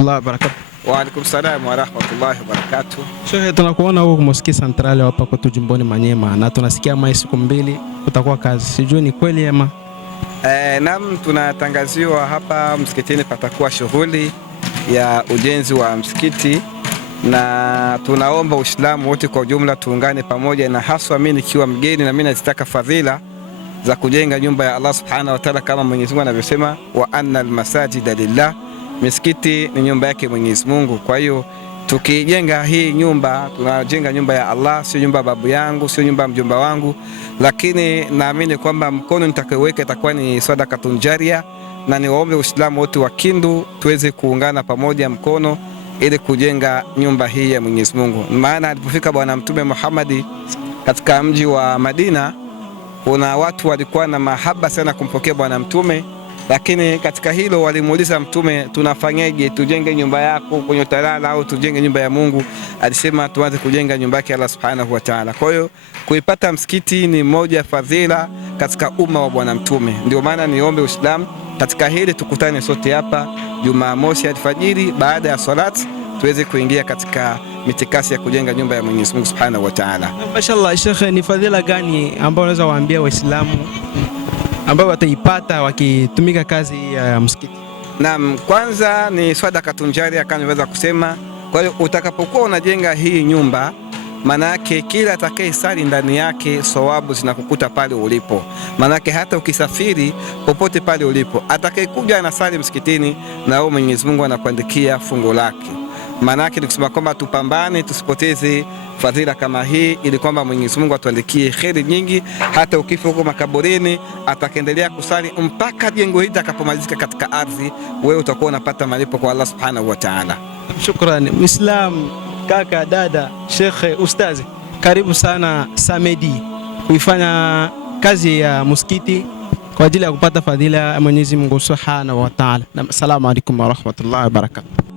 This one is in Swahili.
Allah barakatuh. Wa alaikum salam wa rahmatullahi wa barakatuh. Sheikh, tunakuona huko Mosque Central hapa kwetu jimboni Manyema na tunasikia mai siku mbili kutakuwa kazi. Sijui ni kweli ama? Naam, tunatangaziwa hapa msikitini patakuwa shughuli ya ujenzi wa msikiti, na tunaomba Uislamu wote kwa ujumla tuungane pamoja, na haswa mimi nikiwa mgeni na mimi nazitaka fadhila za kujenga nyumba ya Allah subhanahu wa ta'ala, kama Mwenyezi Mungu anavyosema wa annal masajida lillah, misikiti ni nyumba yake Mwenyezi Mungu. Kwa hiyo tukijenga hii nyumba, tunajenga nyumba ya Allah, sio nyumba babu yangu, sio nyumba mjomba wangu, lakini naamini kwamba mkono nitakayoweka itakuwa ni sadaqatun jaria, na niwaombe Uislamu wote wa Kindu tuweze kuungana pamoja mkono ili kujenga nyumba hii ya Mwenyezi Mungu. Maana alipofika Bwana Mtume Muhammad katika mji wa Madina, kuna watu walikuwa na mahaba sana kumpokea Bwana Mtume, lakini katika hilo walimuuliza Mtume, tunafanyaje, tujenge nyumba yako kwenye talala au tujenge nyumba ya Mungu? Alisema tuanze kujenga nyumba yake Allah subhanahu wa ta'ala. Kwa hiyo kuipata msikiti ni moja fadhila katika umma wa Bwana Mtume. Ndio maana niombe Uislamu katika hili tukutane sote hapa Jumamosi alfajiri baada ya salati, tuweze kuingia katika mitikasi ya kujenga nyumba ya Mwenyezi Mungu subhanahu wa ta'ala. Mashallah. Sheikh, ni fadhila gani ambayo unaweza waambia Waislamu ambao wataipata wakitumika kazi ya msikiti? Naam, kwanza ni sadaqatun jaria kama niweza kusema. Kwa hiyo utakapokuwa unajenga hii nyumba, manake kila atakayesali ndani yake sawabu zinakukuta pale ulipo. Manake hata ukisafiri popote pale ulipo, atakayekuja anasali msikitini na wewe Mwenyezi Mungu anakuandikia fungu lake. Manake nikisema kwamba tupambane tusipoteze fadhila kama hii, ili kwamba Mwenyezi Mungu atuandikie kheri nyingi. Hata ukifa huko makaburini, atakaendelea kusali mpaka jengo hili litakapomalizika katika ardhi, wewe utakuwa unapata malipo kwa Allah subhanahu wa ta'ala. Shukrani. Muislam, kaka, dada, Sheikh, ustazi, karibu sana Samedi kuifanya kazi ya msikiti kwa ajili ya kupata fadhila ya Mwenyezi Mungu subhanahu wa ta'ala. Assalamu alaikum wa rahmatullahi wa barakatuh.